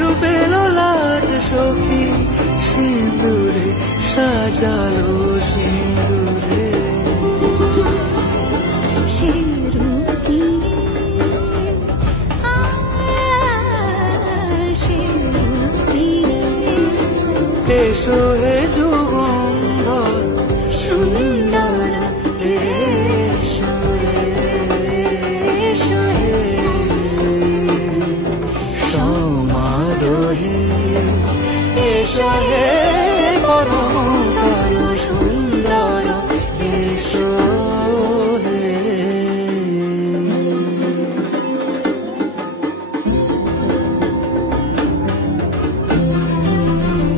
রূপে লোলাট সখী সিঁদুরে সাজালো সিঁদুরে সে রূপী সে রূপী এসো হে